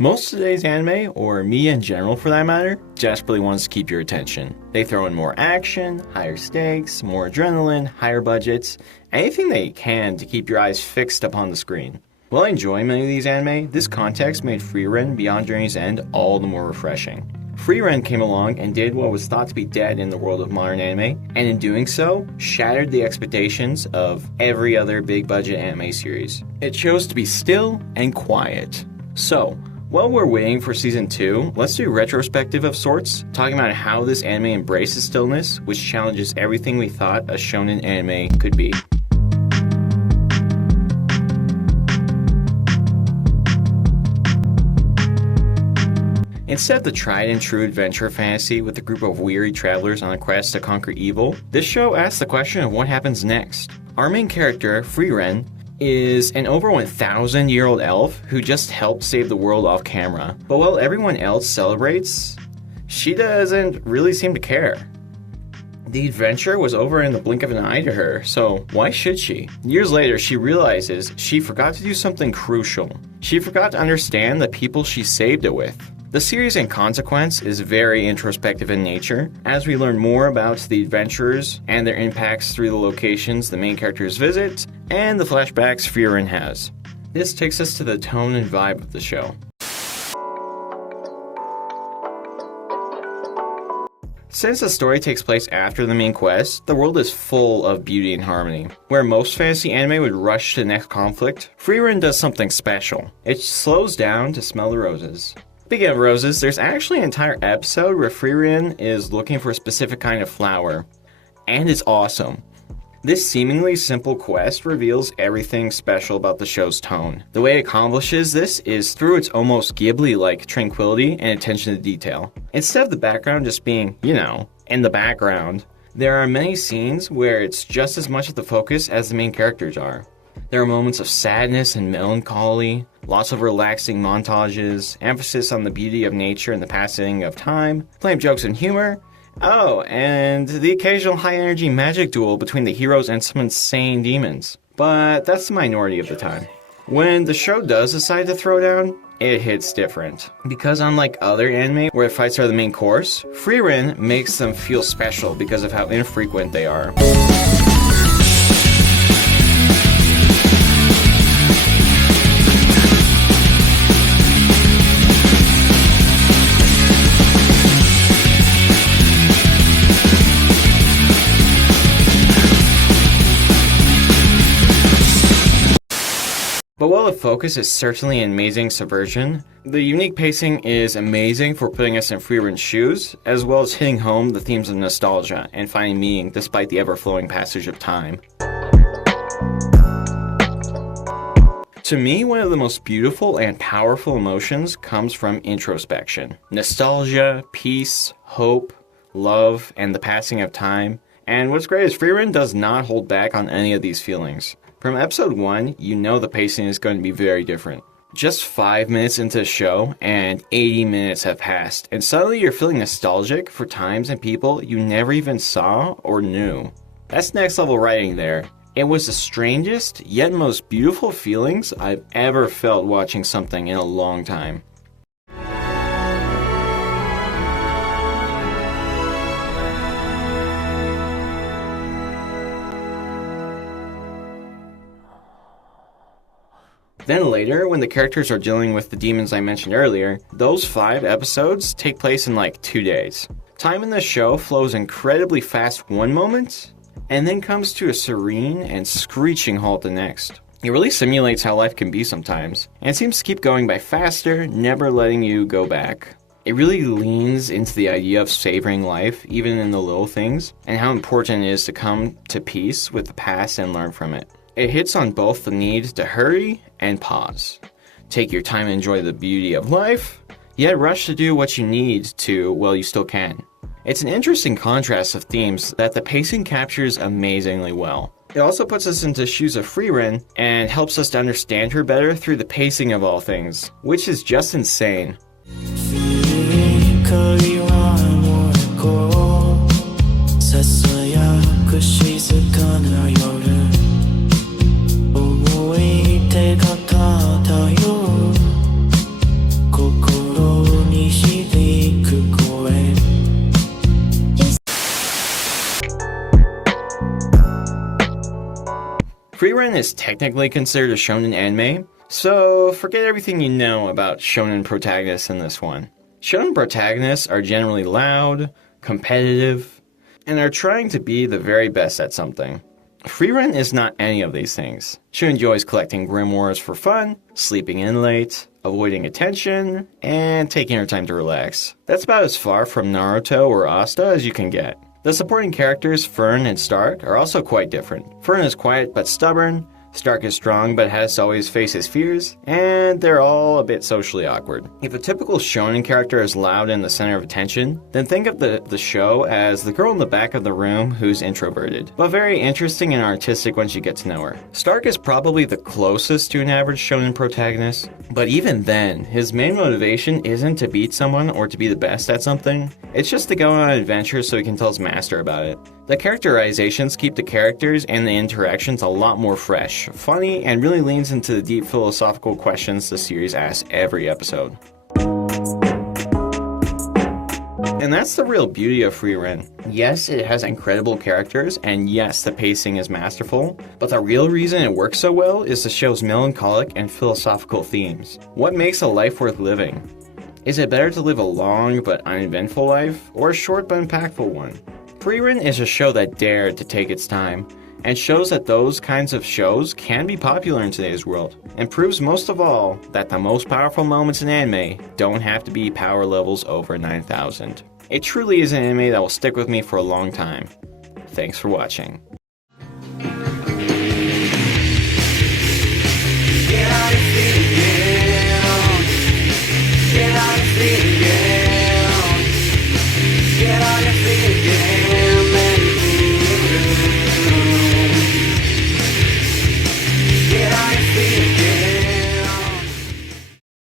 Most of today's anime, or media in general for that matter, desperately wants to keep your attention. They throw in more action, higher stakes, more adrenaline, higher budgets, anything they can to keep your eyes fixed upon the screen. While I enjoy many of these anime, this context made Frieren Beyond Journey's End all the more refreshing. Frieren came along and did what was thought to be dead in the world of modern anime, and in doing so, shattered the expectations of every other big-budget anime series. It chose to be still and quiet. So, while we're waiting for Season 2, let's do a retrospective of sorts, talking about how this anime embraces stillness, which challenges everything we thought a shonen anime could be. Instead of the tried and true adventure fantasy with a group of weary travelers on a quest to conquer evil, this show asks the question of what happens next. Our main character, Frieren, is an over 1,000-year-old elf who just helped save the world off camera. But while everyone else celebrates, she doesn't really seem to care. The adventure was over in the blink of an eye to her, so why should she? Years later, she realizes she forgot to do something crucial. She forgot to understand the people she saved it with. The series in consequence is very introspective in nature, as we learn more about the adventurers and their impacts through the locations the main characters visit, and the flashbacks Frieren has. This takes us to the tone and vibe of the show. Since the story takes place after the main quest, the world is full of beauty and harmony. Where most fantasy anime would rush to the next conflict, Frieren does something special. It slows down to smell the roses. Speaking of roses, there's actually an entire episode where Frieren is looking for a specific kind of flower, and it's awesome. This seemingly simple quest reveals everything special about the show's tone. The way it accomplishes this is through its almost Ghibli-like tranquility and attention to detail. Instead of the background just being, in the background, there are many scenes where it's just as much of the focus as the main characters are. There are moments of sadness and melancholy, lots of relaxing montages, emphasis on the beauty of nature and the passing of time, plenty of jokes and humor. Oh, and the occasional high-energy magic duel between the heroes and some insane demons. But that's the minority of the time. When the show does decide to throw down, it hits different. Because unlike other anime where fights are the main course, Frieren makes them feel special because of how infrequent they are. But while the focus is certainly an amazing subversion, the unique pacing is amazing for putting us in Frieren's shoes, as well as hitting home the themes of nostalgia and finding meaning despite the ever-flowing passage of time. To me, one of the most beautiful and powerful emotions comes from introspection. Nostalgia, peace, hope, love, and the passing of time. And what's great is Frieren does not hold back on any of these feelings. From episode 1, you know the pacing is going to be very different. Just 5 minutes into the show, and 80 minutes have passed, and suddenly you're feeling nostalgic for times and people you never even saw or knew. That's next level writing there. It was the strangest, yet most beautiful feelings I've ever felt watching something in a long time. Then later, when the characters are dealing with the demons I mentioned earlier, those 5 episodes take place in like 2 days. Time in the show flows incredibly fast one moment, and then comes to a serene and screeching halt the next. It really simulates how life can be sometimes, and seems to keep going by faster, never letting you go back. It really leans into the idea of savoring life, even in the little things, and how important it is to come to peace with the past and learn from it. It hits on both the need to hurry and pause. Take your time and enjoy the beauty of life, yet rush to do what you need to while you still can. It's an interesting contrast of themes that the pacing captures amazingly well. It also puts us into the shoes of Frieren and helps us to understand her better through the pacing of all things, which is just insane. 光はもうこうささやく静かな夜思い出が漂う心に響く声Frieren is technically considered a shonen anime, so forget everything you know about shonen protagonists in this one. Shonen protagonists are generally loud, competitive, and are trying to be the very best at something. Frieren is not any of these things. She enjoys collecting grimoires for fun, sleeping in late, avoiding attention, and taking her time to relax. That's about as far from Naruto or Asta as you can get. The supporting characters, Fern and Stark, are also quite different. Fern is quiet but stubborn, Stark is strong but has to always face his fears, and they're all a bit socially awkward. If a typical shonen character is loud and the center of attention, then think of the show as the girl in the back of the room who's introverted, but very interesting and artistic once you get to know her. Stark is probably the closest to an average shonen protagonist, but even then, his main motivation isn't to beat someone or to be the best at something, it's just to go on an adventure so he can tell his master about it. The characterizations keep the characters and the interactions a lot more fresh, funny, and really leans into the deep philosophical questions the series asks every episode. And that's the real beauty of Frieren. Yes, it has incredible characters, and yes, the pacing is masterful, but the real reason it works so well is the show's melancholic and philosophical themes. What makes a life worth living? Is it better to live a long but uneventful life, or a short but impactful one? Frieren is a show that dared to take its time, and shows that those kinds of shows can be popular in today's world, and proves most of all that the most powerful moments in anime don't have to be power levels over 9,000. It truly is an anime that will stick with me for a long time. Thanks for watching.